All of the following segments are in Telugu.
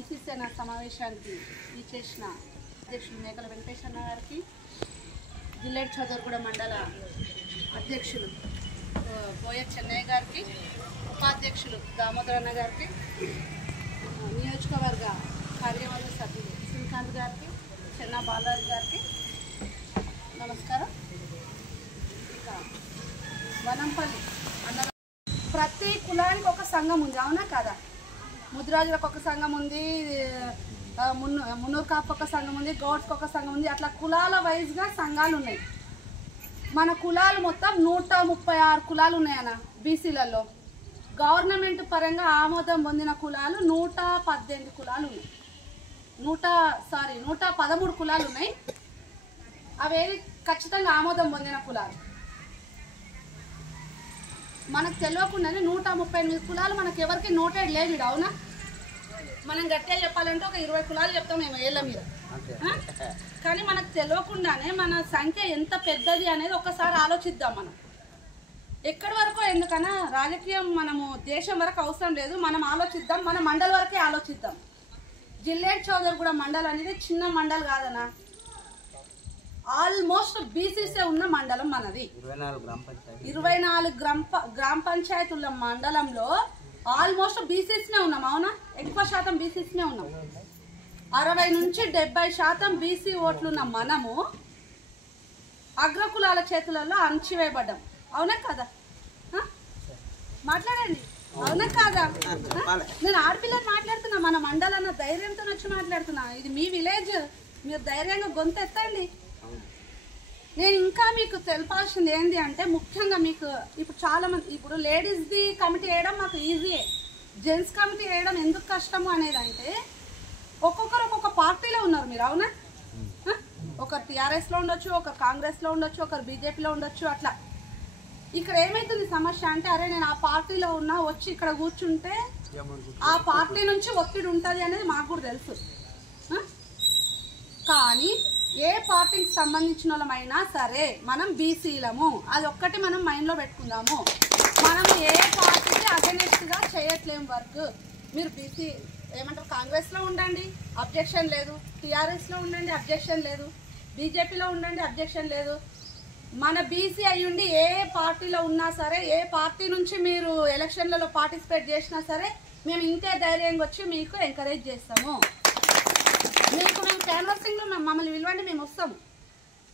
బీసీ సేన సమావేశానికి చేసిన అధ్యక్షులు మేకల వెంకటేశ్వర గారికి, జిల్లేడు చౌదరిగూడ మండల అధ్యక్షులు బోయ చెన్నయ్య గారికి, ఉపాధ్యక్షులు దామోదరన్న గారికి, నియోజకవర్గ కార్యవర్గ సభ్యులు శ్రీకాంత్ గారికి, చెన్నా బాలాజీ గారికి నమస్కారం. ఇక వనంపల్లి అన్న ప్రతి కులానికి ఒక సంఘం ఉంది, అవునా కదా? ముద్రాజులకు ఒక సంఘం ఉంది, మున్నూరు కాపు ఒక సంఘం ఉంది, గౌడ్స్కి ఒక సంఘం ఉంది. అట్లా కులాల వైజ్గా సంఘాలు ఉన్నాయి. మన కులాలు మొత్తం 136 కులాలు ఉన్నాయన్న బీసీలలో. గవర్నమెంట్ పరంగా ఆమోదం పొందిన కులాలు 118 కులాలు ఉన్నాయి. 113 కులాలు ఉన్నాయి. అవేవి ఖచ్చితంగా ఆమోదం పొందిన కులాలు. మనకు తెలియకుండానే 138 కులాలు మనకు ఎవరికి నోటెడ్ లేదు, అవునా? మనం గట్టిగా చెప్పాలంటే ఒక 20 కులాలు చెప్తాం మేము ఏళ్ళ మీద. కానీ మనకు తెలియకుండానే మన సంఖ్య ఎంత పెద్దది అనేది ఒకసారి ఆలోచిద్దాం. మనం ఎక్కడి వరకు, ఎందుకన్నా రాజకీయం మనము దేశం వరకు అవసరం లేదు, మనం ఆలోచిద్దాం, మన మండలి వరకే ఆలోచిద్దాం. జిల్లేడు చౌదరిగూడ మండలి అనేది చిన్న మండలి కాదన్నా, ఆల్మోస్ట్ బీసీసే ఉన్న మండలం మనది. 24 గ్రామ పంచాయతీల మండలంలో ఆల్మోస్ట్ బీసీస్నే ఉన్నాం, అవునా? ఎక్కువ శాతం బీసీస్నే ఉన్నాం. 60 నుంచి 70% బీసీ ఓట్లున్న మనము అగ్రకులాల చేతులలో అణచివేయబడ్డాం, అవునా కదా? మాట్లాడండి, అవునా కాదా? నేను ఆడపిల్లని మాట్లాడుతున్నా, మన మండలన్న ధైర్యంతో వచ్చి మాట్లాడుతున్నా. ఇది మీ విలేజ్, మీరు ధైర్యంగా గొంతు ఎత్తండి. నేను ఇంకా మీకు తెలపాల్సింది ఏంటి అంటే, ముఖ్యంగా మీకు ఇప్పుడు చాలామంది, ఇప్పుడు లేడీస్ది కమిటీ వేయడం మాకు ఈజీయే, జెంట్స్ కమిటీ వేయడం ఎందుకు కష్టము అనేది అంటే, ఒక్కొక్కరు ఒక్కొక్క పార్టీలో ఉన్నారు మీరు, అవునా? ఒకరు టీఆర్ఎస్లో ఉండొచ్చు, ఒకరు కాంగ్రెస్లో ఉండొచ్చు, ఒకరు బీజేపీలో ఉండొచ్చు. అట్లా ఇక్కడ ఏమవుతుంది సమస్య అంటే, అరే నేను ఆ పార్టీలో ఉన్నా, వచ్చి ఇక్కడ కూర్చుంటే ఆ పార్టీ నుంచి ఒత్తిడి ఉంటుంది అనేది మాకు కూడా తెలుసు. కానీ ఏ పార్టీకి సంబంధించిన వాళ్ళమైనా సరే మనం బీసీలము, అది ఒక్కటి మనం మైండ్లో పెట్టుకుందాము. మనం ఏ పార్టీకి అగెనిస్ట్గా చేయట్లేము వర్క్. మీరు బీసీ ఏమంటారు, కాంగ్రెస్లో ఉండండి, అబ్జెక్షన్ లేదు. టీఆర్ఎస్లో ఉండండి, అబ్జెక్షన్ లేదు. బీజేపీలో ఉండండి, అబ్జెక్షన్ లేదు. మన బీసీ అయ్యుండి ఏ పార్టీలో ఉన్నా సరే, ఏ పార్టీ నుంచి మీరు ఎలక్షన్లలో పార్టిసిపేట్ చేసినా సరే, మేము ఇంతే ధైర్యంగా వచ్చి మీకు ఎంకరేజ్ చేస్తాము. మీకు మేము క్యాన్వర్సింగ్లో మమ్మల్ని పిలవండి, మేము వస్తాము.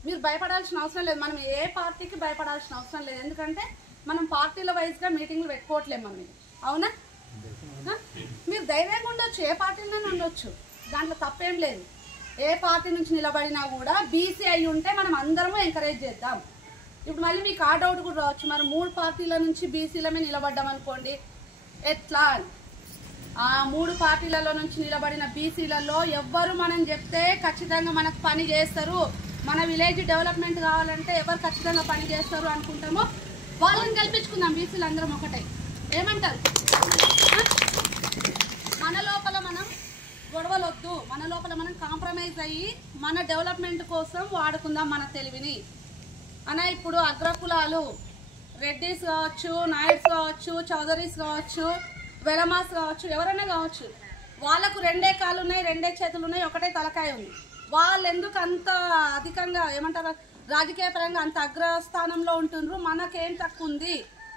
మీరు భయపడాల్సిన అవసరం లేదు. మనం ఏ పార్టీకి భయపడాల్సిన అవసరం లేదు, ఎందుకంటే మనం పార్టీల వైజ్గా మీటింగ్లు పెట్టుకోవట్లేము మనం, అవునా? మీరు ధైర్యంగా ఉండొచ్చు, ఏ పార్టీలోనే ఉండొచ్చు, దాంట్లో తప్పేం లేదు. ఏ పార్టీ నుంచి నిలబడినా కూడా బీసీ అయి ఉంటే మనం అందరము ఎంకరేజ్ చేద్దాం. ఇప్పుడు మళ్ళీ మీకు ఆ డౌట్ కూడా రావచ్చు, మరి 3 పార్టీల నుంచి బీసీలమే నిలబడ్డాం అనుకోండి ఎట్లా అని. ఆ 3 పార్టీలలో నుంచి నిలబడిన బీసీలలో ఎవ్వరు మనం చెప్తే ఖచ్చితంగా మనకు పని చేస్తారు, మన విలేజ్ డెవలప్మెంట్ కావాలంటే ఎవరు ఖచ్చితంగా పని చేస్తారు అనుకుంటామో వాళ్ళని గెలిపించుకుందాం. బీసీలు అందరం ఒకటే, ఏమంటారు? మన లోపల మనం గొడవలొద్దు, మన లోపల మనం కాంప్రమైజ్ అయ్యి మన డెవలప్మెంట్ కోసం వాడుకుందాం మన తెలివిని అన్న. ఇప్పుడు అగ్రకులాలు రెడ్డిస్ కావచ్చు, నాయుడ్స్ కావచ్చు, చౌదరీస్ కావచ్చు, వెలమాస్ కావచ్చు, ఎవరైనా కావచ్చు, వాళ్ళకు 2 కాళ్ళు ఉన్నాయి, 2 చేతులు ఉన్నాయి, ఒకటే తలకాయ ఉంది. వాళ్ళు ఎందుకు అంత అధికంగా ఏమంటారు, రాజకీయ పరంగా అంత అగ్రస్థానంలో ఉంటుండ్రు? మనకేం తక్కువ ఉంది?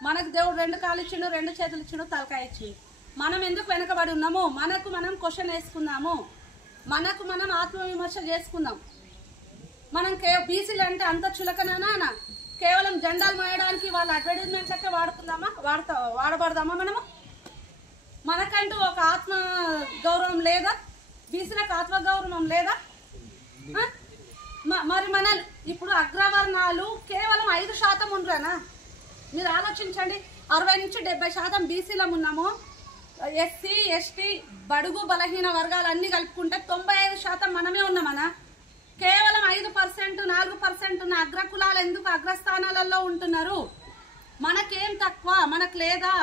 మనకు దేవుడు 2 కాళ్ళు ఇచ్చిండు, 2 చేతులు ఇచ్చిండు, తలకాయ ఇచ్చిండు. మనం ఎందుకు వెనకబడి ఉన్నాము? మనకు మనం క్వశ్చన్ వేసుకుందాము, మనకు మనం ఆత్మవిమర్శ చేసుకుందాం. మనం బీసీలు అంటే అంత చులకనా? కేవలం జెండాలు మోయడానికి వాళ్ళ అడ్వర్టైజ్మెంట్లకే వాడబడదామా మనము? మనకంటూ ఒక ఆత్మ గౌరవం లేదా? బీసీలకు ఆత్మగౌరవం లేదా? మరి మన ఇప్పుడు అగ్రవర్ణాలు కేవలం 5% ఉండరానా? మీరు ఆలోచించండి. 60 నుంచి 70% బీసీలం ఉన్నాము. ఎస్సీ, ఎస్టీ, బడుగు బలహీన వర్గాలు అన్నీ కలుపుకుంటే 95% మనమే ఉన్నామన్నా. కేవలం 5%, 4% ఉన్న అగ్రకులాలు ఎందుకు అగ్రస్థానాలలో ఉంటున్నారు? మనకేం తక్కువ? మనకు లేదా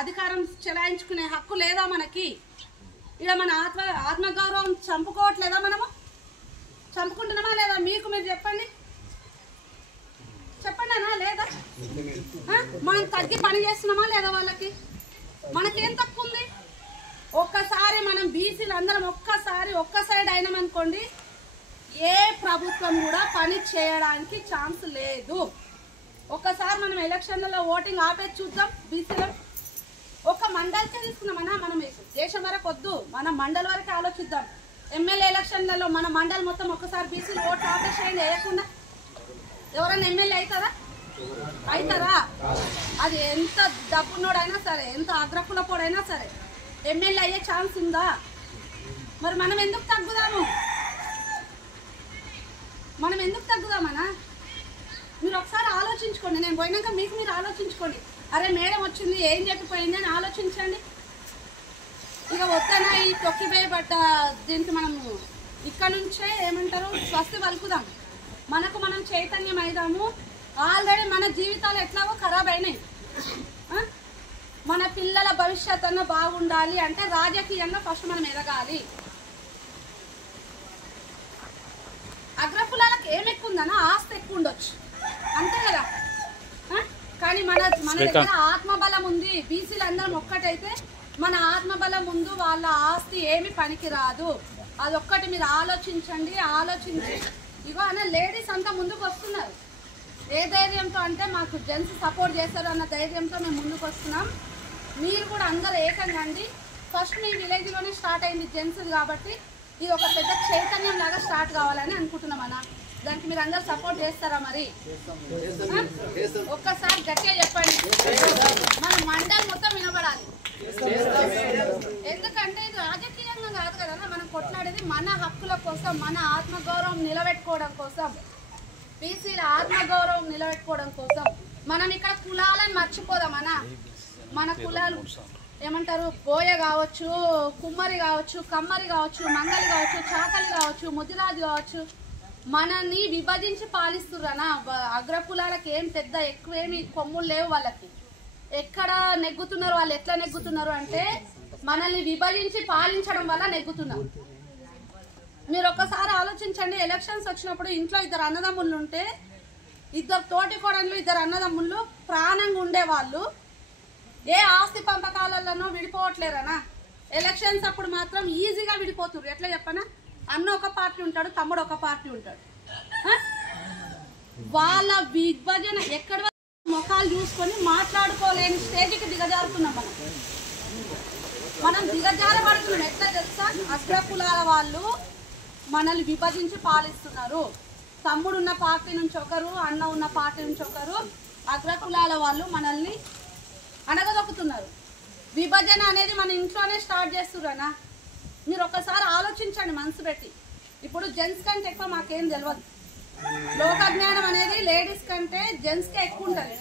అధికారం చెలాయించుకునే హక్కు లేదా మనకి? ఇలా మన ఆత్మగౌరవం చంపుకోవట్లేదా? మనము చంపుకుంటున్నామా లేదా? మీకు మీరు చెప్పండి అన్నా లేదా? మనం తగ్గి పని చేస్తున్నామా లేదా? వాళ్ళకి మనకేం తక్కువ ఉంది? ఒక్కసారి మనం బీసీలు అందరం ప్రభుత్వం కూడా పని చేయడానికి ఛాన్స్ లేదు. ఒక్కసారి మనం ఎలక్షన్లలో ఓటింగ్ ఆపేసి చూద్దాం. బీసీలో ఒక మండలికే తీసుకున్నామన్నా, మనం దేశం వరకు వద్దు, మన మండలి వరకే ఆలోచిద్దాం. ఎమ్మెల్యే ఎలక్షన్లలో మన మండలి మొత్తం ఒక్కసారి బీసీలు ఓట్లు ఆపేసేయండి, వేయకుండా ఎవరైనా ఎమ్మెల్యే అవుతారా? అది ఎంత డబ్బున్నోడైనా సరే, ఎంత అగ్రకులపోడైనా సరే ఎమ్మెల్యే అయ్యే ఛాన్స్ ఉందా? మరి మనం ఎందుకు తగ్గుదామన్నా? మీరు ఒకసారి ఆలోచించుకోండి. నేను పోయినాక మీరు ఆలోచించుకోండి. అరే మేడం వచ్చింది, ఏం చెప్పిపోయింది అని ఆలోచించండి. ఇక వద్దనా ఈ తొక్కివేయబడ్డ దీనికి మనం ఇక్కడ నుంచే ఏమంటారు స్వస్తి పలుకుదాం. మనం చైతన్యం అయిదాము. ఆల్రెడీ మన జీవితాలు ఎట్లాగో ఖరాబ్ అయినాయి. మన పిల్లల భవిష్యత్ అన్న బాగుండాలి అంటే రాజకీయంగా ఫస్ట్ మనం ఎదగాలి. అగ్రకులాలకు ఏం ఎక్కువ ఉందన్నా, ఆస్తి ఎక్కువ ఉండొచ్చు, అంతే కదా. కానీ మన దగ్గర ఆత్మబలం ఉంది. బీసీలు అందరం ఒక్కటైతే మన ఆత్మబలం ముందు వాళ్ళ ఆస్తి ఏమి పనికిరాదు. అదొక్కటి మీరు ఆలోచించండి. ఇగో అన్న లేడీస్ అంతా ముందుకు వస్తున్నారు. ఏ ధైర్యంతో అంటే మాకు జెంట్స్ సపోర్ట్ చేస్తారు అన్న ధైర్యంతో మేము ముందుకు వస్తున్నాం. మీరు కూడా అందరు ఏకంగా అండి. ఫస్ట్ మీ విలేజ్లోనే స్టార్ట్ అయింది జెంట్స్ కాబట్టి ఇది ఒక పెద్ద చైతన్యం లాగా స్టార్ట్ కావాలని అనుకుంటున్నాం అన్న. దానికి మీరు అందరు సపోర్ట్ చేస్తారా? మరి ఒక్కసారి గట్టిగా చెప్పండి. మన మండలి మొత్తం వినబడాలి. ఎందుకంటే ఇది రాజకీయంగా కాదు కదా, మనం కొట్లాడేది మన హక్కుల కోసం, మన ఆత్మగౌరవం నిలబెట్టుకోవడం కోసం, బీసీల ఆత్మగౌరవం నిలబెట్టుకోవడం కోసం. మనం ఇక్కడ కులాలను మర్చిపోదామన్నా. మన కులాలు ఏమంటారు, బోయ కావచ్చు, కుమ్మరి కావచ్చు, కమ్మరి కావచ్చు, మంగలి కావచ్చు, చాకలి కావచ్చు, ముదిరాజు కావచ్చు, మనని విభజించి పాలిస్తుర్రనా. అగ్రకులాలకు ఏం పెద్ద ఎక్కువేమి కొమ్ములు లేవు. వాళ్ళకి ఎక్కడ నెగ్గుతున్నారు, వాళ్ళు ఎట్లా నెగ్గుతున్నారు అంటే మనల్ని విభజించి పాలించడం వల్ల నెగ్గుతున్నారు. మీరు ఒక్కసారి ఆలోచించండి. ఎలక్షన్స్ వచ్చినప్పుడు ఇంట్లో ఇద్దరు అన్నదమ్ముళ్ళు ఉంటే, ఇద్దరు తోటి కోడళ్ళు, ఇద్దరు అన్నదమ్ముళ్ళు ప్రాణంగా ఉండేవాళ్ళు ఏ ఆస్తి పంపకాలలోనో విడిపోవట్లేరనా. ఎలక్షన్స్ అప్పుడు మాత్రం ఈజీగా విడిపోతున్నారు. ఎట్లా చెప్పనా, అన్న ఒక పార్టీ ఉంటాడు, తమ్ముడు ఒక పార్టీ ఉంటాడు. వాళ్ళ విభజన ఎక్కడ ముఖాలు చూసుకొని మాట్లాడుకోలేని స్టేజ్కి దిగజారుతున్నాం. మనం దిగజారబడుతున్నాం. ఎట్లా తెలుసా, అగ్రకులాల వాళ్ళు మనల్ని విభజించి పాలిస్తున్నారు. తమ్ముడు ఉన్న పార్టీ నుంచి ఒకరు, అన్న ఉన్న పార్టీ నుంచి ఒకరు, అగ్రకులాల వాళ్ళు మనల్ని అణగదొక్కుతున్నారు. విభజన అనేది మన ఇంట్లోనే స్టార్ట్ చేస్తుర్రనా. మీరు ఒకసారి ఆలోచించండి మనసు పెట్టి. ఇప్పుడు జెంట్స్ కంటే ఎక్కువ మాకేం తెలియదు. లోకజ్ఞానం అనేది లేడీస్ కంటే జెంట్స్కే ఎక్కువ ఉంటుంది.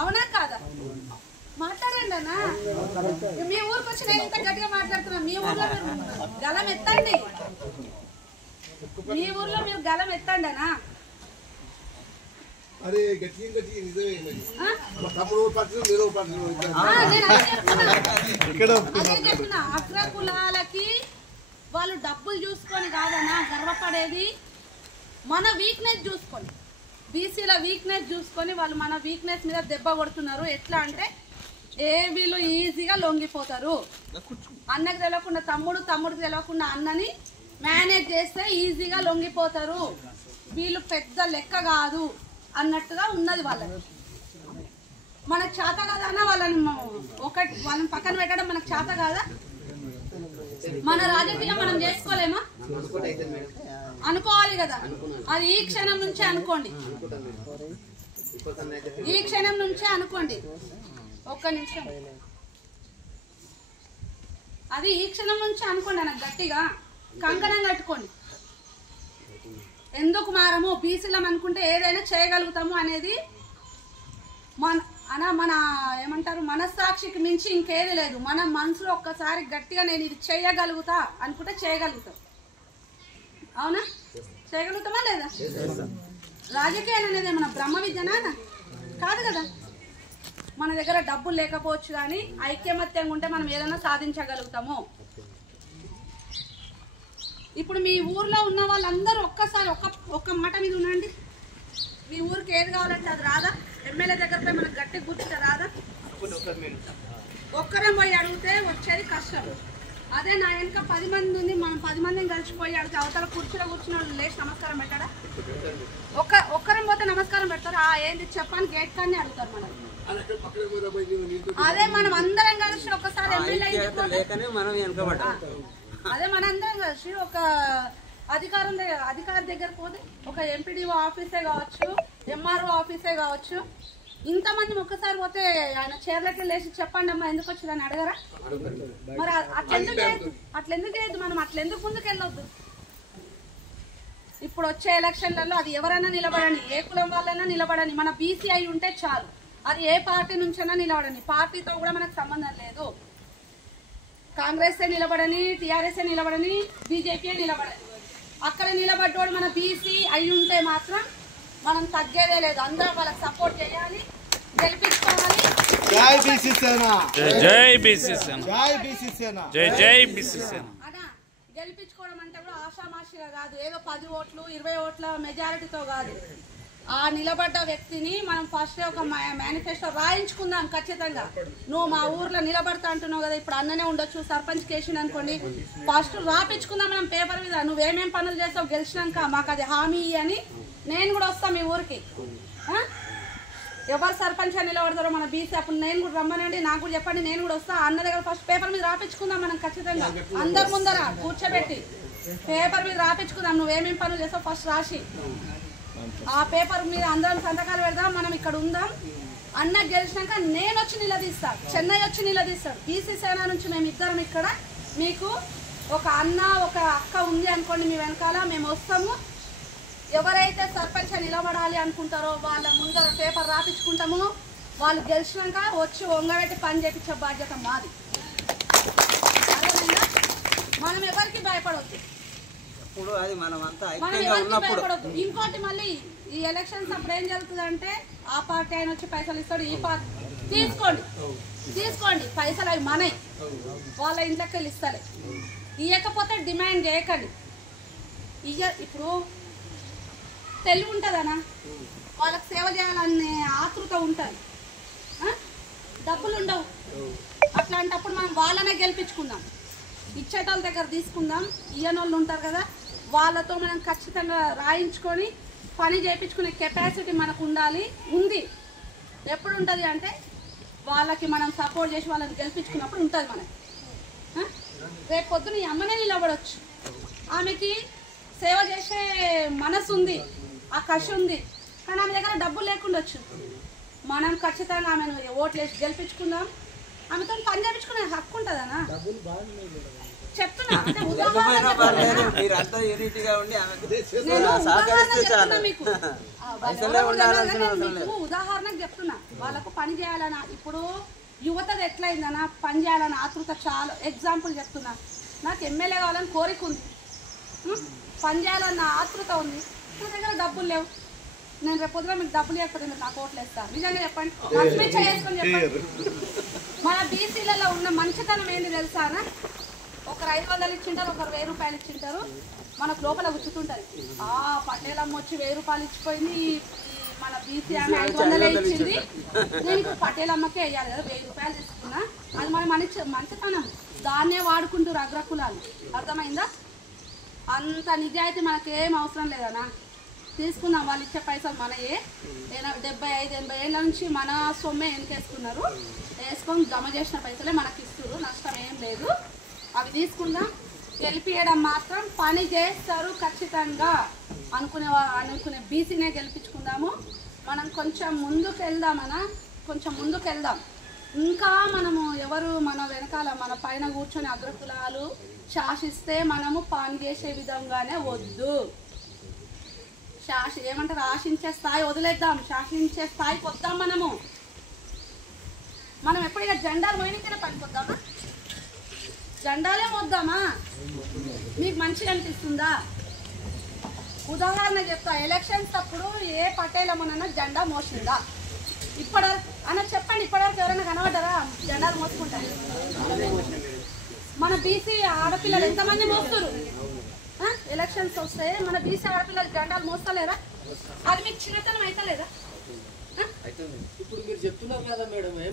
అవునా కాదా? మాట్లాడండి అన్న. మీ ఊరికి వచ్చి నేను ఇంత గట్టిగా మాట్లాడుతున్నా. మీ ఊర్లో మీరు గలం ఎత్తండి. అన్నా. అగ్రకులాలకి వాళ్ళు డబ్బులు చూసుకొని కాదన్నా గర్వపడేది, మన వీక్నెస్ చూసుకొని, బీసీల వీక్నెస్ చూసుకొని వాళ్ళు మన వీక్నెస్ మీద దెబ్బ కొడుతున్నారు. ఎట్లా అంటే వీళ్ళు ఈజీగా లొంగిపోతారు. అన్నకు తెలియకుండా తమ్ముడు, తమ్ముడికి తెలియకుండా అన్నని మేనేజ్ చేస్తే ఈజీగా లొంగిపోతారు. వీళ్ళు పెద్ద లెక్క కాదు అన్నట్టుగా ఉన్నది వాళ్ళకి. మనకు చేత కాదా అన్న వాళ్ళని పక్కన పెట్టడం మనకు చేత కాదా? మన రాజకీయం మనం చేసుకోలేమా? అనుకోవాలి కదా. అది ఈ క్షణం నుంచే అనుకోండి. ఒక్క నిమిషం. అది ఈ క్షణం నుంచే అనుకోండి. నాకు గట్టిగా కంకణం కట్టుకోండి. ఎందుకు మారము, బీసీలం అనుకుంటే ఏదైనా చేయగలుగుతాము అనేది మన ఏమంటారు మనస్సాక్షికి మించి ఇంకేది లేదు. మన మనసులో ఒక్కసారి గట్టిగా నేను ఇది చేయగలుగుతా అనుకుంటే చేయగలుగుతాం. అవునా? చేయగలుగుతామా లేదా? రాజకీయాలు అనేది మన బ్రహ్మ విద్యనా? కాదు కదా. మన దగ్గర డబ్బులు లేకపోవచ్చు కానీ ఐక్యమత్యంగా ఉంటే మనం ఏదైనా సాధించగలుగుతాము. ఇప్పుడు మీ ఊర్లో ఉన్న వాళ్ళందరూ ఒక్కసారి ఒక్క మాట మీద ఉండండి. మీ ఊరికి ఏది కావాలంటే అది రాదా? ఎమ్మెల్యే దగ్గర పోయి మనకు గట్టి గుర్తుంటే రాదా? ఒక్కరం పోయి అడిగితే వచ్చేది కష్టం. అదే నా వెనక 10 మంది ఉంది, మనం 10 మందిని కలిసిపోయి అడిగి అవతల కుర్చీలో కూర్చున్న వాళ్ళు లేచి నమస్కారం పెట్టాడా? ఒక్కరం పోతే నమస్కారం పెడతారు. ఏంది చెప్పని గేట్ కానీ అడుగుతారు మనం. అదే మనం అందరం కలిసి ఒకసారి ఎమ్మెల్యే అదే మనందరం కలిసి ఒక అధికారి దగ్గర పోతే ఒక ఎంపీడీఓ ఆఫీసే కావచ్చు, ఎంఆర్ఓ ఆఫీసే కావచ్చు, ఇంతమంది ఒక్కసారి పోతే ఆయన చీరలకి లేచి చెప్పండి అమ్మా ఎందుకు వచ్చిందని అడగరా? మరి అట్లెందుకు చేయొద్దు, మనం అట్లెందుకు ముందుకు వెళ్ళొద్దు? ఇప్పుడు వచ్చే ఎలక్షన్లలో అది ఎవరైనా నిలబడని, ఏ కులం వాళ్ళైనా నిలబడని, మన బీసీ అయి ఉంటే చాలు. అది ఏ పార్టీ నుంచైనా నిలబడని, పార్టీతో కూడా మనకు సంబంధం లేదు. కాంగ్రెస్ నిలబడని, టీఆర్ఎస్ నిలబడని, బీజేపీ నిలబడని. అక్కడ నిలబడ్డోడు మన బీసీ అయి ఉంటే మాత్రం మనం తగ్గేదే లేదు. అందరూ వాళ్ళకి సపోర్ట్ చేయాలి, గెలిపించుకోవాలి. జై బీసీ సేన, జై బీసీ సేన, జై బీసీ సేన, జై జై బీసీ సేన. అనా గెలిపించుకోవడం అంటే కూడా ఆషామాషిగా కాదు, ఏదో 10 ఓట్లు 20 ఓట్ల మెజారిటీతో కాదు. ఆ నిలబడ్డ వ్యక్తిని మనం ఫస్ట్ ఒక మేనిఫెస్టో రాయించుకుందాం. ఖచ్చితంగా నువ్వు మా ఊర్లో నిలబడతా అంటున్నావు కదా, ఇప్పుడు అన్ననే ఉండొచ్చు, సర్పంచ్ కేషన్ అనుకోండి, ఫస్ట్ రాపించుకుందాం మనం పేపర్ మీద. నువ్వేమేం పనులు చేస్తావు గెలిచినాక మాకు అది హామీ అని నేను కూడా వస్తాను మీ ఊరికి. ఎవరు సర్పంచ్ అని నిలబడతారో మన బీసీ, అప్పుడు నేను కూడా రమ్మనండి, నాకు కూడా చెప్పండి, నేను కూడా వస్తా. అన్న దగ్గర ఫస్ట్ పేపర్ మీద రాపించుకుందాం మనం. ఖచ్చితంగా అందరి ముందర కూర్చోబెట్టి పేపర్ మీద రాపించుకుందాం. నువ్వేమేం పనులు చేస్తావు ఫస్ట్ రాసి ఆ పేపర్ మీద అందరం సంతకాలు పెడదాం. మనం ఇక్కడ ఉందాం. అన్న గెలిచినాక నేను వచ్చి నిలదీస్తా, చెన్నై వచ్చి నిలదీస్తాడు. బీసీ సేన నుంచి మేము ఇద్దరం ఇక్కడ, మీకు ఒక అన్న ఒక అక్క ఉంది అనుకోండి మీ వెనకాల, మేము వస్తాము. ఎవరైతే సర్పంచ్ నిలబడాలి అనుకుంటారో వాళ్ళ ముందర పేపర్ రాపించుకుంటాము. వాళ్ళు గెలిచినాక వచ్చి వంగబెట్టి పని చేయించే బాధ్యత మాది. అదేవిధంగా మనం ఎవరికి భయపడవద్దు, మనం ఎవరికి భయపడవద్దు. ఇంకోటి మళ్ళీ ఈ ఎలక్షన్స్ అప్పుడు ఏం జరుగుతుందంటే ఆ పార్టీ ఆయన వచ్చి పైసలు ఇస్తాడు, ఈ పార్టీ తీసుకోండి పైసలు అవి మనవి, వాళ్ళ ఇంట్లోకి వెళ్ళి ఇస్తలే. ఇవ్వకపోతే డిమాండ్ చేయకండి. ఇప్పుడు తెలివి ఉంటుందనా, వాళ్ళకి సేవ చేయాలనే ఆతృత ఉంటుంది, డబ్బులు ఉండవు. అట్లాంటప్పుడు మనం వాళ్ళనే గెలిపించుకుందాం, ఇచ్చేటోళ్ళ దగ్గర తీసుకుందాం. ఇయ్యనోళ్ళు ఉంటారు కదా, వాళ్ళతో మనం ఖచ్చితంగా రాయించుకొని పని చేయించుకునే కెపాసిటీ మనకు ఉంది. ఎప్పుడు ఉంటుంది అంటే వాళ్ళకి మనం సపోర్ట్ చేసి వాళ్ళని గెలిపించుకున్నప్పుడు ఉంటుంది మనకి. రేపు పొద్దున ఈ అమ్మనే నిలబడవచ్చు, ఆమెకి సేవ చేసే మనసు ఉంది, ఆ కష ఉంది, కానీ ఆమె దగ్గర డబ్బులు లేకుండొచ్చు. మనం ఖచ్చితంగా ఆమెను ఓట్లు వేసి గెలిపించుకుందాం. ఆమెతో పని చేయించుకునే హక్కు ఉంటుందనా చెప్తున్నా. అంటే ఉదాహరణకు చెప్తున్నా. వాళ్ళకు పని చేయాలన్నా, ఇప్పుడు యువతది ఎట్లయిందనా పని చేయాలని ఆతృత చాలా. ఎగ్జాంపుల్ చెప్తున్నా, నాకు ఎమ్మెల్యే కావాలని కోరిక ఉంది, పని చేయాలన్న ఆతృత ఉంది, నా దగ్గర డబ్బులు లేవు. నేను రేపు పొద్దున మీకు డబ్బులు లేకపోతే మీరు నాకు ఓట్లు వేస్తాను. నిజంగా చెప్పండి, లక్ష్మీ చేసుకొని చెప్పండి. మన బీసీలలో ఉన్న మంచితనం ఏంటి తెలుసానా? ఒకరు 500 ఇచ్చింటారు, ఒకరు 1000 రూపాయలు ఇచ్చింటారు. మనకు లోపల గుచ్చుతుంటది, పటేలమ్మ వచ్చి 1000 రూపాయలు ఇచ్చిపోయింది, మన బీసీ ఆమె 500 ఇచ్చింది, నేను ఇప్పుడు పటేలమ్మకే వేయాలి కదా, 1000 రూపాయలు తీసుకున్నా. అది మన మంచితనం, దాన్నే వాడుకుంటారు అగ్రకులాలు. అర్థమైందా? అంత నిజాయితీ మనకేం అవసరం లేదనా. తీసుకున్నాం, వాళ్ళు ఇచ్చే పైసలు మనయే. 75-80 ఏళ్ళ నుంచి మన సొమ్మే వెనకేసుకున్నారు, వేసుకొని జమ చేసిన పైసలే మనకి ఇస్తారు, నష్టం ఏం లేదు. అవి తీసుకుందాం. గెలిపియడం మాత్రం పని చేస్తారు ఖచ్చితంగా అనుకునే బీసీనే గెలిపించుకుందాము. మనం కొంచెం ముందుకు వెళ్దామనా, కొంచెం ముందుకు వెళ్దాం. ఇంకా మనము ఎవరు మన వెనకాల మన పైన కూర్చొని అగ్రకులాలు శాసిస్తే మనము పని చేసే విధంగానే వద్దు. ఏమంటారు, ఆశించే స్థాయి వదిలేద్దాం, శాసించే స్థాయికి వద్దాం. మనం ఎప్పుడైనా జెండాలు మోయనికైనా పనికొద్దామా? జెండాలే మోద్దామా? మీకు మంచిగా అనిపిస్తుందా? ఉదాహరణ చెప్తా, ఎలక్షన్స్ అప్పుడు ఏ పటేలమ్మనన్నా జెండా మోసిందా? ఇప్పటివరకు అన్న చెప్పండి, ఇప్పటివరకు ఎవరైనా కనబడ్డారా జెండాలు మోసుకుంటారు? మన బీసీ ఆడపిల్లలు ఎంతమంది మోస్తారు? ఎలక్షన్స్ వస్తే మన బీసీ ఆడపిల్లలు జెండాలు మోస్తలేరా? అది మీకు చిన్నతనం అయితే లేదా? ఇప్పుడు మీరు చెప్తున్నారు కదా మేడం, ఏం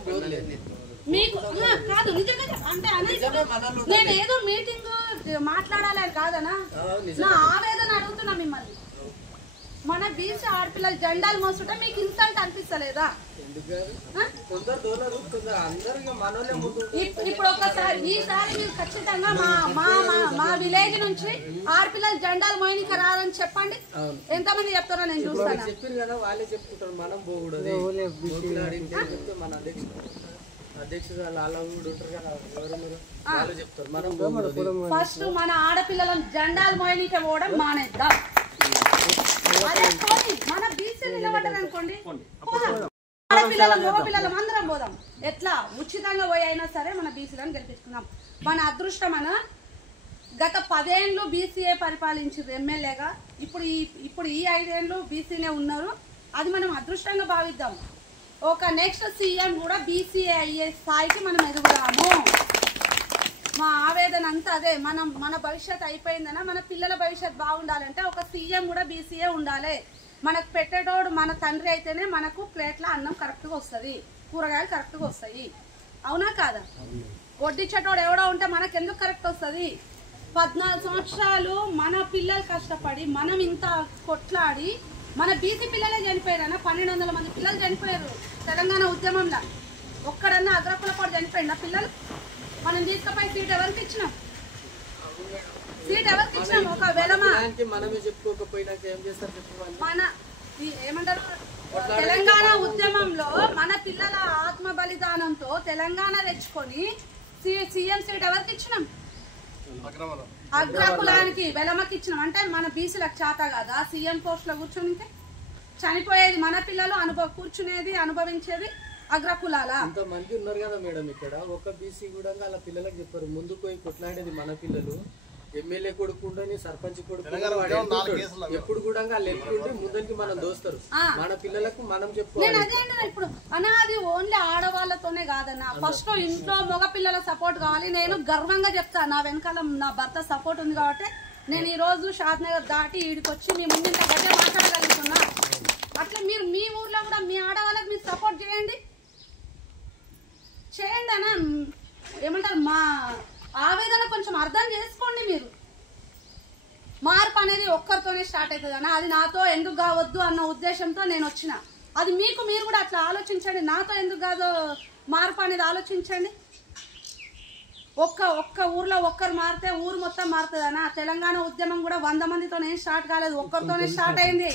మీకు కాదు నిజంగా అంటే నేను ఏదో మీటింగ్ మాట్లాడాలని కాదనా, నా ఆవేదన అడుగుతున్నా మిమ్మల్ని. మన బీసీ ఆడపిల్లలు జెండాలు మోస్తుంటే మీకు ఇన్సల్ట్ అనిపిస్తలేదా? ఇప్పుడు ఒకసారి ఈసారి మీరు ఖచ్చితంగా మా విలేజ్ నుంచి ఆడపిల్లలు జెండాలు మోయనికి రాదని చెప్పండి. ఎంతమంది చెప్తారో నేను చూస్తాను. ఫస్ట్ మన ఆడపిల్లలను జెండాలు మోయనికి పోవడం మానేద్దాం. అదే మన బీసీ నిలబడ్డారు అనుకోండి, ఆడపిల్లల మగపిల్లలం అందరం పోదాం. ఎట్లా ఉచితంగా పోయి అయినా సరే మన బీసీలను గెలిపించుకుందాం. మన అదృష్టం అన గత 10 ఏళ్ళు బీసీఏ పరిపాలించారు ఎమ్మెల్యేగా. ఇప్పుడు ఈ 5 ఏళ్ళు బీసీనే ఉన్నారు. అది మనం అదృష్టంగా భావిద్దాం. ఒక నెక్స్ట్ సీఎం కూడా బీసీఏ అయ్యే స్థాయికి మనం ఎదుగుదాము. మా ఆవేదన అంతా అదే. మన భవిష్యత్ అయిపోయిందనా, మన పిల్లల భవిష్యత్ బాగుండాలంటే ఒక సీఎం కూడా బీసీఏ ఉండాలి. మనకు పెట్టేటోడు మన తండ్రి అయితేనే మనకు ప్లేట్ల అన్నం కరెక్ట్గా వస్తుంది, కూరగాయలు కరెక్ట్గా వస్తాయి. అవునా కాదా? వడ్డిచ్చేటోడు ఎవడో ఉంటే మనకు ఎందుకు కరెక్ట్ వస్తుంది? 14 సంవత్సరాలు మన పిల్లలు కష్టపడి మనం ఇంత కొట్లాడి మన బీసీ పిల్లలే చనిపోయారన్నా. 1200 మంది పిల్లలు చనిపోయారు తెలంగాణ ఉద్యమంలో. ఒక్కడన్నా అగ్రకుల కూడా చనిపోయిందా పిల్లలు? మనం తీసుకుపోయి సీట్ ఎవరికి ఇచ్చినాం? సీట్ ఎవరికి ఇచ్చినాం? ఒక వెలమ మన ఏమంటారు తెలంగాణ ఉద్యమంలో మన పిల్లల ఆత్మ బలిదానంతో తెలంగాణ తెచ్చుకొని సీఎం సీట్ ఎవరికి ఇచ్చినాం? అగ్రకులానికి వెలమకి ఇచ్చినాం. అంటే మన బీసీలకు చేత కదా సీఎం పోస్ట్ లో కూర్చొని చనిపోయేది మన పిల్లలు, కూర్చునేది అనుభవించేది అగ్రకులాల. మంది ఉన్నారు కదా మేడం ఇక్కడ. ఒక బీసీ కూడా వాళ్ళ పిల్లలకు చెప్పారు ముందుకు పోయి కొట్లాడేది మన పిల్లలు. ఎమ్మెల్యే కొడుకు ఉండని సర్పంచ్ కొడుకు ఎప్పుడు కూడా వాళ్ళు ఎత్తుండి ముందరికి మనం దోస్తారు. మన పిల్లలకు మనం చెప్పుకోవాలి. ఇప్పుడు అనాది ఓన్లీ ఆడవాళ్ళతోనే కాదన్నా, ఫస్ట్ ఇంట్లో మగ పిల్లల సపోర్ట్ కావాలి. నేను గర్వంగా చెప్తాను, నా వెనకాల నా భర్త సపోర్ట్ ఉంది కాబట్టి నేను ఈ రోజు షాద్నగర్ దాటి ఈడికొచ్చి మీ ముందు ఇంత గట్టిగా మాట్లాడగలుగుతున్నా. అట్లా మీరు మీ ఊర్లో కూడా మీ ఆడవాళ్ళకి మీరు సపోర్ట్ చేయండి అన్న. ఏమంటారు, మా ఆవేదన కొంచెం అర్థం చేసుకోండి. మీరు మార్పు అనేది ఒక్కరితోనే స్టార్ట్ అవుతుంది అన్న. అది నాతో ఎందుకు కావద్దు అన్న ఉద్దేశంతో నేను వచ్చిన. అది మీరు కూడా అట్లా ఆలోచించండి. నాతో ఎందుకు కాదో మార్పు అనేది ఆలోచించండి. ఒక్క ఊర్లో ఒక్కరు మారితే ఊరు మొత్తం మారుతుంది అన్న. తెలంగాణ ఉద్యమం కూడా 100 మందితో ఏం స్టార్ట్ కాలేదు, ఒక్కరితోనే స్టార్ట్ అయింది.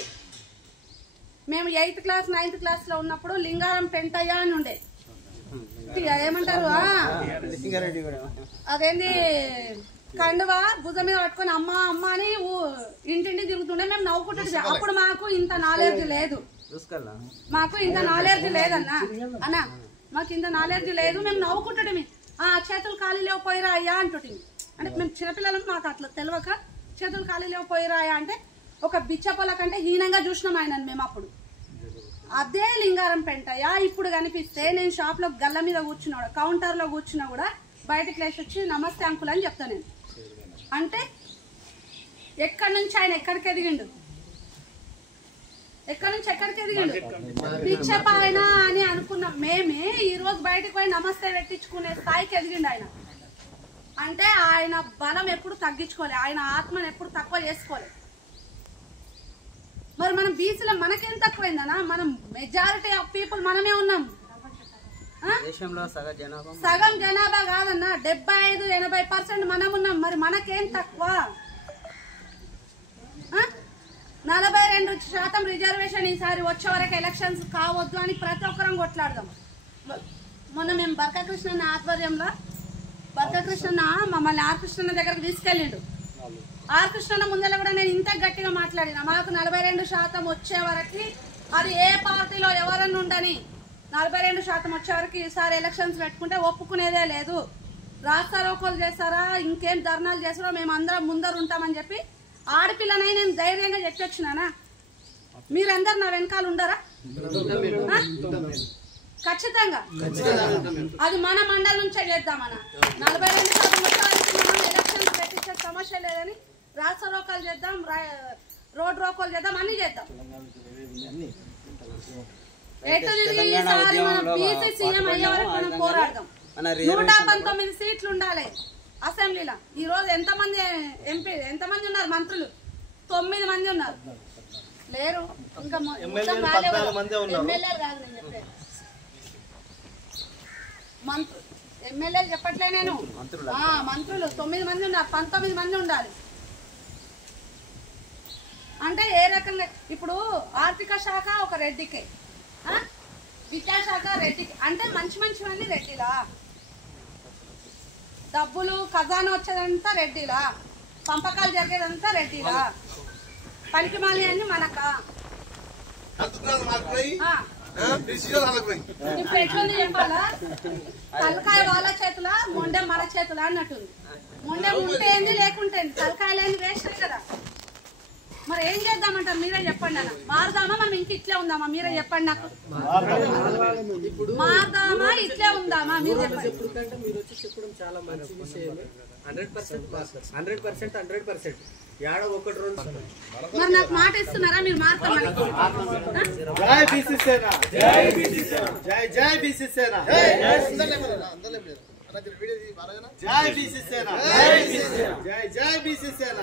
మేము 8th క్లాస్ 9th క్లాస్ లో ఉన్నప్పుడు లింగారం పెంటయ్య అని ఉండే. ఏమంటారు అదేంది కండువా భుజం మీద పట్టుకొని అమ్మ అమ్మ అని ఇంటింటి తిరుగుతుండే. మేము నవ్వుకుంటుండే. అప్పుడు మాకు ఇంత నాలెడ్జ్ లేదు, అన్నా మాకు ఇంత నాలెడ్జ్ లేదు. మేము నవ్వుకుంటుండే. చేతులు ఖాళీ లేకపోయిరా అయ్యా అంటుంటే. అంటే మేము చిన్నపిల్లలం, మాకు అట్లా తెలియక చేతులు ఖాళీ లేకపోయిరా అయ్యా అంటే ఒక బిచ్చపొల కంటే హీనంగా చూసినాం ఆయన మేము అప్పుడు. అదే లింగారం పెంటయ్య ఇప్పుడు కనిపిస్తే నేను షాప్ లో గల్ల మీద కూర్చున్నా, కౌంటర్ లో కూర్చున్నా కూడా బయటకు లేచి వచ్చి నమస్తే అంకుల్ అని చెప్తాను నేను. అంటే ఎక్కడి నుంచి ఆయన ఎక్కడికి ఎదిగిండు, ఎక్కడి నుంచి ఎక్కడికి ఎదిగిండు? పిచ్చపాయన అని అనుకున్నాం మేమే. ఈ రోజు బయటకు పోయి నమస్తే పెట్టించుకునే స్థాయికి ఎదిగిండు ఆయన. అంటే ఆయన బలం ఎప్పుడు తగ్గించుకోలే, ఆయన ఆత్మను ఎప్పుడు తక్కువ చేసుకోలే. మరి మనం బీసీలో మనకేం తక్కువైందనా? మనం మెజారిటీ ఆఫ్ పీపుల్ మనమే ఉన్నాం. సగం జనాభా కాదన్నా, 75-80% మనం ఉన్నాం. మరి మనకేం తక్కువ? 42% రిజర్వేషన్ ఈసారి వచ్చే వరకు ఎలక్షన్స్ కావద్దు అని ప్రతి ఒక్కరం కొట్లాడదాం. మొన్న మేము బర్కకృష్ణ ఆధ్వర్యంలో బర్కకృష్ణ మమ్మల్ని ఆర్ కృష్ణ దగ్గరకు తీసుకెళ్ళిండు. ఆర్ కృష్ణ ముందర కూడా నేను ఇంత గట్టిగా మాట్లాడినా, మాకు 42% వచ్చే వరకు, అది ఏ పార్టీలో ఎవరన్నా ఉండని 42% వచ్చే వరకు ఈసారి ఎలక్షన్స్ పెట్టుకుంటే ఒప్పుకునేదే లేదు. రాస్తారోకోలు చేస్తారా ఇంకేం ధర్నాలు చేస్తారో మేము అందరం ముందర ఉంటామని చెప్పి ఆడపిల్లనై నేను ధైర్యంగా చెప్పొచ్చినానా. మీరందరు నా వెనకాల ఉండరా? ఖచ్చితంగా. అది మన మండలం నుంచే చేద్దామన్నా. 42% మనం ఎలక్షన్స్ పెట్టించే సమస్య లేదని రాష్ట్ర రోకాలు చేద్దాం, రోడ్ రోకోలు చేద్దాం, అన్ని చేద్దాం. ఈసారి మన బీసీ సీఎం అయ్యే వరకు మనం పోరాడదాం. 119 సీట్లు ఉండాలి అసెంబ్లీలో. ఈ రోజు ఎంతమంది ఎంపీ ఎంతమంది ఉన్నారు? మంత్రులు 9 మంది ఉన్నారు. లేరు ఇంకా ఎమ్మెల్యేలు కాదు నేను చెప్పేది. ఎమ్మెల్యేలు చెప్పట్లే నేను, మంత్రులు 9 మంది ఉన్నారు. 19 మంది ఉండాలి. అంటే ఏ రకంగా ఇప్పుడు ఆర్థిక శాఖ ఒక రెడ్డికే, విద్యాశాఖ రెడ్డికి, అంటే మంచివన్నీ రెడ్డిలా, డబ్బులు ఖజానా వచ్చేదంతా రెడ్డిలా, పంపకాలు జరిగేదంతా రెడ్డిలా, పనికి మాలి అని మనక ఇప్పుడు ఎట్లుంది చెప్పాలా? తలకాయ వాళ్ళ చేతుల, మొండెం మన చేతుల అన్నట్టుంది. మొండెం ఉంటేంది లేకుంటేంది, తలకాయ లేని వేస్ట్ కదా. మరి ఏం చేద్దామంటారు? మీరే చెప్పండి అన్న. మారుదామా మనం ఇంక ఇట్లే ఉందామా? మీరే చెప్పండి నాకు. మారుదామా ఇట్లే ఉందామా? మీరు చెప్పండి. ఎందుకంటే మీరు వచ్చి చెప్పడం చాలా మంచి విషయమే. 100% యాడ ఒకటి రెండు. మరి నాకు మాట ఇస్తున్నారా? మీరు మారుతామని. జై బీసీ సేన, జై బీసీ సేన, జై జై బీసీ సేన, జై బీసీ సేన, జై జై బీసీ సేన,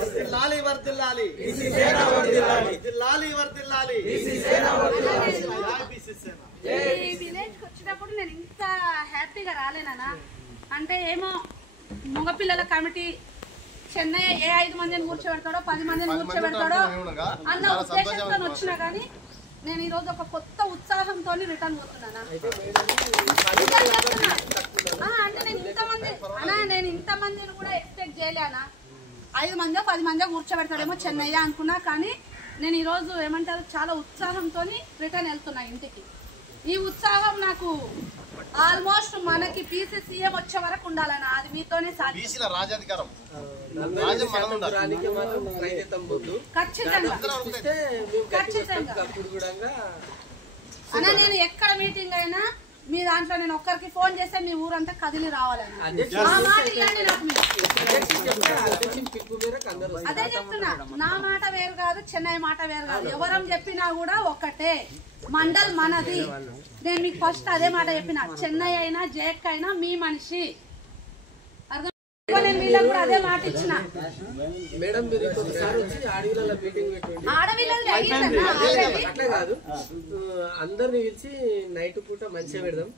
వర్ధిల్లాలి వర్ధిల్లాలి బీసీ సేన, వర్ధిల్లాలి వర్ధిల్లాలి బీసీ సేన, జై బీసీ సేన. ఈ విలేజ్ కి వచ్చినప్పుడు నేను ఇంత హ్యాపీగా రాలేనా అంటే, ఏమో మగపిల్లల కమిటీ చెన్నై ఏ 5 మందిని కూర్చోబెడతాడో 10 మందిని కూర్చోబెడతాడో అన్న ఉద్దేశంతో వచ్చినా కానీ నేను ఈ రోజు ఒక కొత్త ఉత్సాహంతో రిటర్న్ పోతున్నానా. అంటే నేను ఇంతమందిని కూడా ఎక్స్పెక్ట్ చేయలేనా. 5 మందో 10 మందో కూర్చోబెడతాడేమో చెన్నయ్య అనుకున్నా, కానీ నేను ఈరోజు ఏమంటారు చాలా ఉత్సాహంతో రిటర్న్ వెళ్తున్నా ఇంటికి. ఈ ఉత్సాహం నాకు ఆల్మోస్ట్ మనకి బీసీ సీఎం వచ్చే వరకు ఉండాలన్నా, అది మీతోనే సాధ్యం. ఖచ్చితంగా అన్నా. నేను ఎక్కడ మీటింగ్ అయినా మీ దాంట్లో నేను ఒక్కరికి ఫోన్ చేస్తే మీ ఊరంతా కదిలి రావాలని ఆ మాట ఇవ్వండి నాకు. అదే చెప్తున్నా, నా మాట వేరు కాదు, చెన్నై మాట వేరు కాదు. ఎవరం చెప్పినా కూడా ఒక్కటే, మండల్ మనది. నేను మీకు ఫస్ట్ అదే మాట చెప్పిన. చెన్నై అయినా జేక్ అయినా మీ మనిషి. నేను వీళ్ళకి కూడా అదే మాట ఇచ్చిన. మేడం మీరు ఇంకొకసారి వచ్చి ఆడవిళ్ళ మీటింగ్ పెట్టండి. ఆడవిల్లది అట్లా కాదు, అందరిని పిలిచి నైట్ పూట మంచిగా పెడదాం.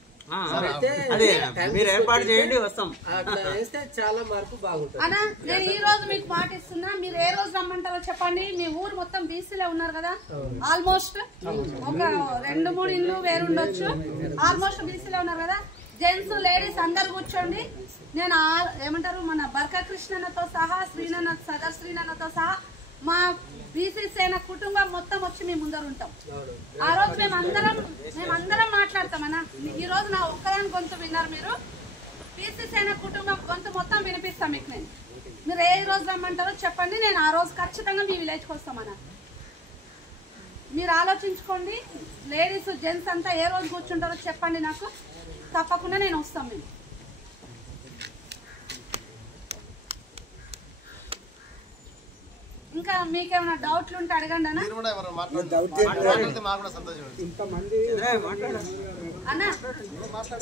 మీరు ఏర్పాటు చేయండి, వస్తాం. అట్లా వేస్తే చాలా మార్పు బాగుంటుంది అన్నా. నేను ఈ రోజు మీకు మాట ఇస్తున్నా, మీరు ఏ రోజు రమ్మంటారో చెప్పండి. మీ ఊరు మొత్తం బీసీలో ఉన్నారు కదా, ఆల్మోస్ట్ ఒక 2-3 ఇల్లు వేరుండొచ్చు. ఆల్మోస్ట్ బీసీలో ఉన్నారు కదా, జెంట్స్ లేడీస్ అందరు కూర్చోండి. నేను ఏమంటారు మన బర్కా కృష్ణతో సహా సదర్ శ్రీనన్నతో సహా మా బీసీ సేన కుటుంబం మొత్తం వచ్చి మేము ముందర ఉంటాం. ఆ రోజు మేమందరం మాట్లాడతామన్నా. ఈ రోజు నా ఒక్కదాని గొంతు విన్నారు మీరు. బీసీ సేన కుటుంబం గొంతు మొత్తం వినిపిస్తాం మీకు. మీరు ఏ రోజు రమ్మంటారో చెప్పండి, నేను ఆ రోజు ఖచ్చితంగా మీ విలేజ్కి వస్తామన్నా. మీరు ఆలోచించుకోండి. లేడీస్ జెంట్స్ అంతా ఏ రోజు కూర్చుంటారో చెప్పండి నాకు, తప్పకుండా నేను వస్తాం. మేము ఇంకా మీకేమైనా డౌట్లు ఉంటే అడగండి అన్న. అన్న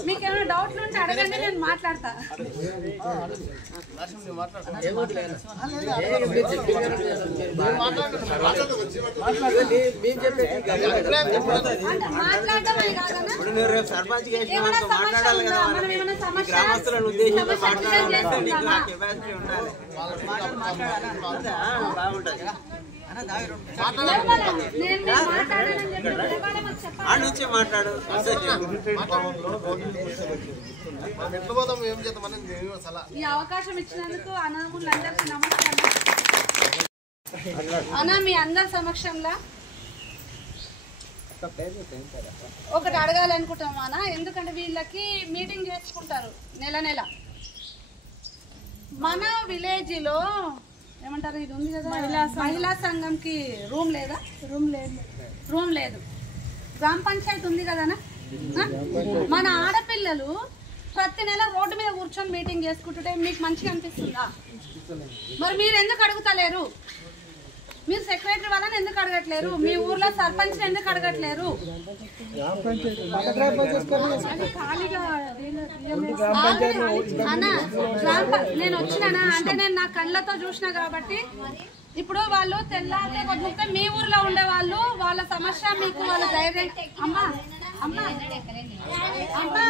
మీకేమైనా డౌట్లు ఉంటే అడగండి, నేను మాట్లాడతా. మాట్లాడడం అని కాదన్నా, ఏమైనా సమస్య ఉందా, మనం ఏమైనా సమస్య ఈ అవకాశం ఇచ్చినందుకు అనాములందరికీ నమస్కారం అన్న. మీ అందరి సమక్షంలో ఒకటి అడగాలనుకుంటాం అన్న. ఎందుకంటే వీళ్ళకి మీటింగ్ చేసుకుంటారు నెల. మన విలేజ్ లో ఏమంటారు, ఇది ఉంది కదా మహిళా సంఘంకి రూమ్ లేదా? రూమ్ లేదు. గ్రామ పంచాయతీ ఉంది కదనా. మన ఆడపిల్లలు ప్రతి నెల రోడ్డు మీద కూర్చొని మీటింగ్ చేసుకుంటుంటే మీకు మంచిగా అనిపిస్తుందా? మరి మీరు ఎందుకు అడుగుతలేరు? మీరు సెక్రటరీ వాళ్ళని ఎందుకు అడగట్లేరు? మీ ఊర్లో సర్పంచ్ ఎందుకు అడగట్లేరు? నేను వచ్చినానా అంటే నేను నా కళ్ళతో చూసిన కాబట్టి ఇప్పుడు వాళ్ళు తెల్లారితే కొద్దిగా మీ ఊర్లో ఉండే వాళ్ళు వాళ్ళ సమస్య మీకు వాళ్ళ ధైర్యం అమ్మా అమ్మా అమ్మా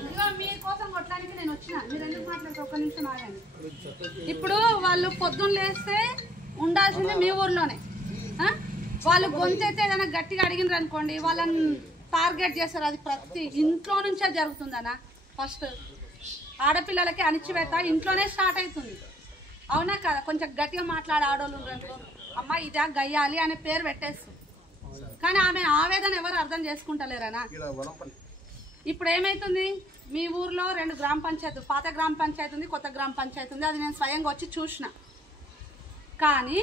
ఇదిగో మీకోసం కొట్టడానికి నేను వచ్చిన. మీరు ఎందుకు మాట్లాడుతూ ఒక్క నిమిషం ఆగండి. ఇప్పుడు వాళ్ళు పొద్దున్న లేస్తే ఉండాల్సింది మీ ఊర్లోనే. వాళ్ళు గొంతైతే ఏదైనా గట్టిగా అడిగినారు అనుకోండి వాళ్ళని టార్గెట్ చేస్తారు. అది ప్రతి ఇంట్లో నుంచే జరుగుతుందనా. ఫస్ట్ ఆడపిల్లలకి అణిచివేత ఇంట్లోనే స్టార్ట్ అవుతుంది. అవునా కదా? కొంచెం గట్టిగా మాట్లాడే ఆడోళ్ళు అనుకో, అమ్మ ఇదా గయ్యాలి అనే పేరు పెట్టేస్తుంది. కానీ ఆమె ఆవేదన ఎవరు అర్థం చేసుకుంటలేరనా. ఇప్పుడు ఏమైతుంది, మీ ఊర్లో 2 గ్రామ పంచాయతీ, పాత గ్రామ పంచాయతీ ఉంది, కొత్త గ్రామ పంచాయతీ ఉంది. అది నేను స్వయంగా వచ్చి చూసిన. కానీ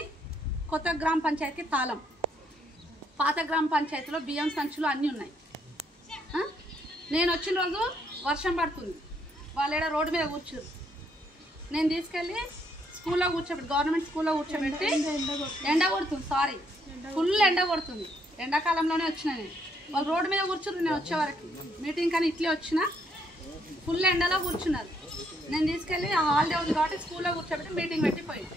కొత్త గ్రామ పంచాయతీకి తాళం, పాత గ్రామ పంచాయతీలో బియ్యం సంచులు అన్నీ ఉన్నాయి. నేను వచ్చిన రోజు వర్షం పడుతుంది, వాళ్ళేడ రోడ్డు మీద కూర్చురు. నేను తీసుకెళ్ళి స్కూల్లో కూర్చోబెట్టి, గవర్నమెంట్ స్కూల్లో కూర్చోబెట్టి, ఎండ కొడుతుంది, సారీ ఫుల్ ఎండ కొడుతుంది, ఎండాకాలంలోనే వచ్చిన నేను. వాళ్ళు రోడ్డు మీద కూర్చురు. నేను వచ్చే వరకు మీటింగ్ కానీ ఇట్లే వచ్చిన, ఫుల్ ఎండలో కూర్చున్నారు. నేను తీసుకెళ్ళి ఆ హాలిడే ఉంది కాబట్టి స్కూల్లో కూర్చోబెట్టి మీటింగ్ పెట్టిపోయింది.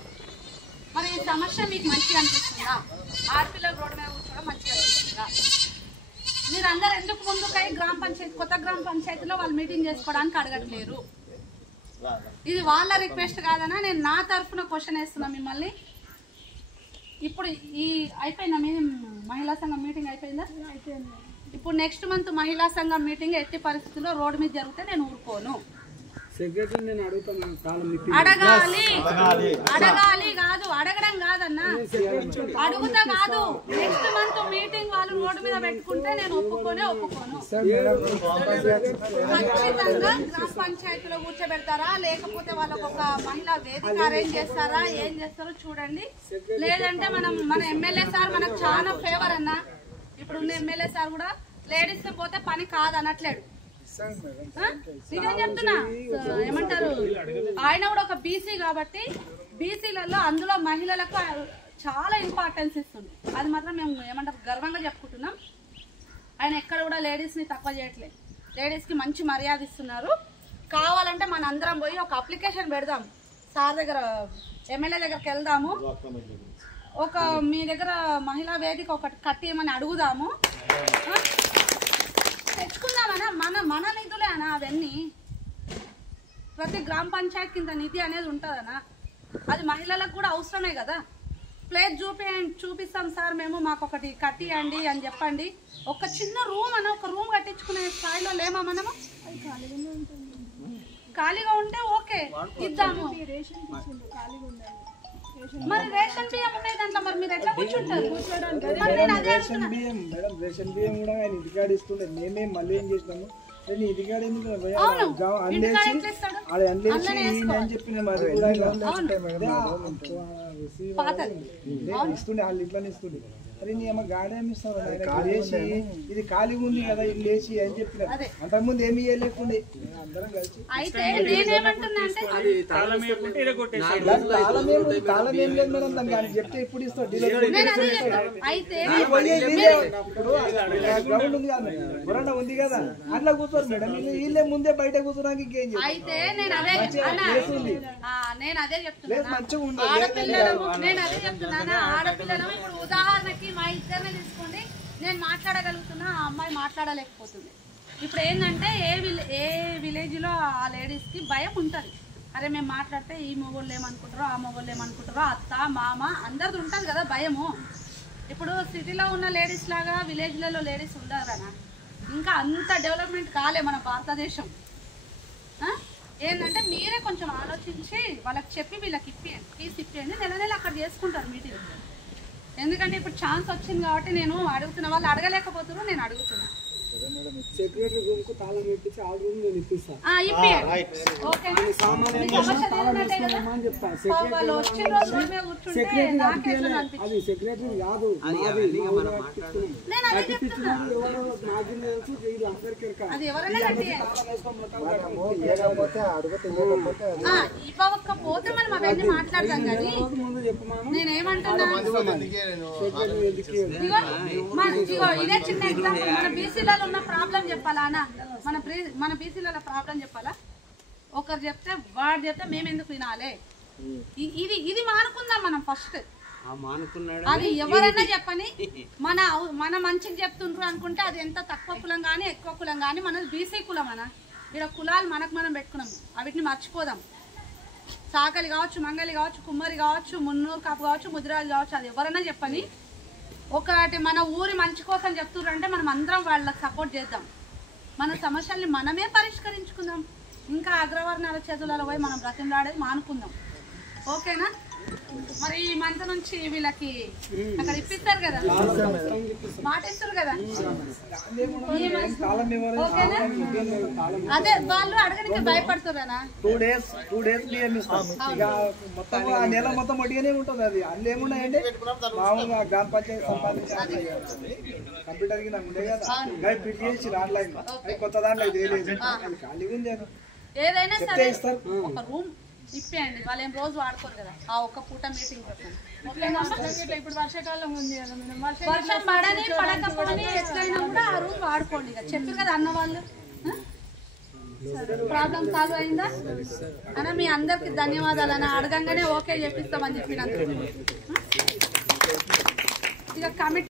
మరి ఈ సమస్య మీకు మంచిగా అనిపిస్తుందా? ఆడపిల్లలు రోడ్డు మీద కూర్చోవడం మంచిగా అనిపిస్తుందా? మీరందరూ ఎందుకు ముందుకై గ్రామ పంచాయతీ, కొత్త గ్రామ పంచాయతీలో వాళ్ళు మీటింగ్ చేసుకోవడానికి అడగట్లేరు? ఇది వాళ్ళ రిక్వెస్ట్ కాదనా? నేను నా తరఫున క్వశ్చన్ వేస్తున్నా మిమ్మల్ని. ఇప్పుడు ఈ అయిపోయిందా మీ మహిళా సంఘం మీటింగ్ అయిపోయిందా? ఇప్పుడు నెక్స్ట్ మంత్ మహిళా సంఘం మీటింగ్ ఎట్టి పరిస్థితుల్లో రోడ్డు మీద జరిగితే నేను ఊరుకోను. అడగాలి అడగాలి కాదు, అడగడం కాదన్నా, అడుగుతా కాదు. నెక్స్ట్ మంత్ మీటింగ్ వాళ్ళు రోడ్డు మీద పెట్టుకుంటే నేను ఒప్పుకోను. ఖచ్చితంగా గ్రామ పంచాయతీలో కూర్చోబెడతారా, లేకపోతే వాళ్ళకు ఒక మహిళా వేదిక అరేంజ్ చేస్తారా, ఏం చేస్తారో చూడండి. లేదంటే మన ఎమ్మెల్యే సార్ మనకు చాలా ఫేవర్ అన్నా. ఇప్పుడు ఉన్న ఎమ్మెల్యే సార్ కూడా లేడీస్ పోతే పని కాదనట్లేడు. నిజం చెప్తున్నా. ఏమంటారు, ఆయన కూడా ఒక బీసీ కాబట్టి బీసీలలో అందులో మహిళలకు చాలా ఇంపార్టెన్స్ ఇస్తుంది. అది మాత్రం మేము ఏమంటారు గర్వంగా చెప్పుకుంటున్నాం. ఆయన ఎక్కడ కూడా లేడీస్ని తక్కువ చేయట్లేదు, లేడీస్కి మంచి మర్యాద ఇస్తున్నారు. కావాలంటే మన అందరం పోయి ఒక అప్లికేషన్ పెడదాం సార్ దగ్గర, ఎమ్మెల్యే దగ్గరికి వెళ్దాము, ఒక మీ దగ్గర మహిళా వేదిక ఒకటి కట్టియమని అడుగుదాము, తెచ్చుకుందామనా. మన నిధులే అనా అవన్నీ. ప్రతి గ్రామ పంచాయతీ కింద నిధి అనేది ఉంటుందనా. అది మహిళలకు కూడా అవసరమే కదా. ప్లేస్ చూపిస్తాం సార్ మేము, మాకు ఒకటి కట్టియండి అని చెప్పండి. ఒక చిన్న రూమ్ అన్న, ఒక రూమ్ కట్టించుకునే స్థాయిలో లేమా మనము? ఖాళీగా ఉంటే ఓకే ఇద్దాము. మరి రేషన్ బియ్యం ఉన్నాయి దాంట్లో, మరి మీరు ఎట్లా కూర్చుంటారు? రేషన్ బియ్యం మేడం, రేషన్ బియ్యం కూడా ఆయన ఇంటికాడ ఇస్తుండే. మేమే మళ్ళీ ఏం చేసినాము, ఇంటికాడ ఎందుకు ఇస్తుండే, వాళ్ళు ఇట్లా ఇస్తుండే. అరే నీ అమ్మ గాడేమి ఇస్తాను లేచి, ఇది ఖాళీగా ఉంది కదా ఇల్లు లేచి అని చెప్పిన. అంతకుముందు ఏమి లేకుండే, అందరం కలిసి తాళం ఏం లేదు మేడం, దానికి చెప్తే ఇప్పుడు ఇస్తాం. గ్రౌండ్ ఉంది కదా, వరండా ఉంది కదా, అట్లా కూర్చోరు మేడం. వీళ్ళే ముందే బయట కూర్చోడానికి ఇంకేం ఆడపిల్లలు ఉదాహరణకి మా ఇద్దరిని తీసుకోండి, నేను మాట్లాడగలుగుతున్నా, ఆ అమ్మాయి మాట్లాడలేకపోతుంది. ఇప్పుడు ఏంటంటే ఏ విలేజ్లో ఆ లేడీస్కి భయం ఉంటుంది. అరే మేము మాట్లాడితే ఈ మొగోళ్ళు ఏమనుకుంటారో, ఆ మొగోళ్ళు ఏమనుకుంటారో, అత్త మామ అందరిది ఉంటుంది కదా భయము. ఇప్పుడు సిటీలో ఉన్న లేడీస్ లాగా విలేజ్లలో లేడీస్ ఉండరనా? ఇంకా అంత డెవలప్మెంట్ కాలే మన భారతదేశం. ఏంటంటే మీరే కొంచెం ఆలోచించి వాళ్ళకి చెప్పి వీళ్ళకి ఇప్పియండి, ఫీజు ఇప్పియండి, నెల అక్కడ చేసుకుంటారు మీటింగ్. ఎందుకంటే ఇప్పుడు ఛాన్స్ వచ్చింది కాబట్టి నేను అడుగుతున్నా, వాళ్ళు అడగలేకపోతున్నారు, నేను అడుగుతున్నా. సెక్రటరీ రూమ్ కు తాళం పెట్టించి ఆ రూమ్ నేను ఇప్పిస్తాను. అది సెక్రటరీ కాదు, ఇవ్వకపోతే మనం అవన్నీ మాట్లాడదాం కానీ నేనేమంటున్నా ఇదే చిన్న ఎగ్జాంపుల్. మన బీసీలలో ఉన్న ప్రాబ్లం చెప్పాలా అన్న, మన బీసీలలో ప్రాబ్లం చెప్పాలా? ఒకరు చెప్తే వాడు చెప్తే మేము ఎందుకు వినాలి? ఇది మానుకుందాం మనం ఫస్ట్. అది ఎవరైనా చెప్పని మన మంచికి చెప్తుండ్రు అనుకుంటే అది ఎంత తక్కువ కులం కానీ ఎక్కువ కులం కానీ మన బీసీ కులం అన్న. ఇక్కడ కులాలు మనకు మనం పెట్టుకున్నాము, వీటిని మర్చిపోదాం. సాకలి కావచ్చు, మంగలి కావచ్చు, కుమ్మరి కావచ్చు, మున్నూరు కాపు కావచ్చు, ముదిరాజు కావచ్చు, అది ఎవరైనా చెప్పని ఒకటి మన ఊరి మంచి కోసం చెప్తున్నారంటే మనం అందరం వాళ్ళకి సపోర్ట్ చేద్దాం. మన సమస్యల్ని మనమే పరిష్కరించుకుందాం. ఇంకా అగ్రవర్ణాల చేతులలో పోయి మనం బ్రతిమలాడేది మానుకుందాం. ఓకేనా? మరి ఈ మంత్ నుంచి వీళ్ళకి అక్కడ ఇప్పిస్తారు కదా, మాట ఇస్తారు కదా. అదే వాళ్ళు అడగడానికి భయపడుతున్నారా? 2 days బియ్యం ఇస్తాం. ఇక మొత్తం ఆ నెల మొత్తం వడ్డీగానే ఉంటుంది. అది అందులో ఏమున్నాయంటే మామూలుగా గ్రామ పంచాయతీ సంపాదించాలి కంప్యూటర్ కి నాకు ఉండే కదా, ఫిట్ చేసి ఆన్లైన్ కొత్త దాంట్లో ఇది అది ఖాళీగా ఉంది. ఏదైనా సరే ఒక రూమ్ ఇప్పేయండి, వాళ్ళు ఏం రోజు వాడుకోరు కదా, ఆ ఒక్క పూట మీటింగ్ పెట్టండి. ఇప్పుడు వర్షాకాలం ఉంది కదా, వర్షం పడని పడకపోని ఎట్లయినా కూడా ఆ రూమ్ వాడుకోండి. ఇక చెప్పారు కదా అన్న వాళ్ళు. ప్రాబ్లం సాల్వ్ అయిందా అన్న? మీ అందరికి ధన్యవాదాలు అన్న. అడగంగానే ఓకే చెప్పిస్తామని చెప్పినందుకు. ఇక కమిటీ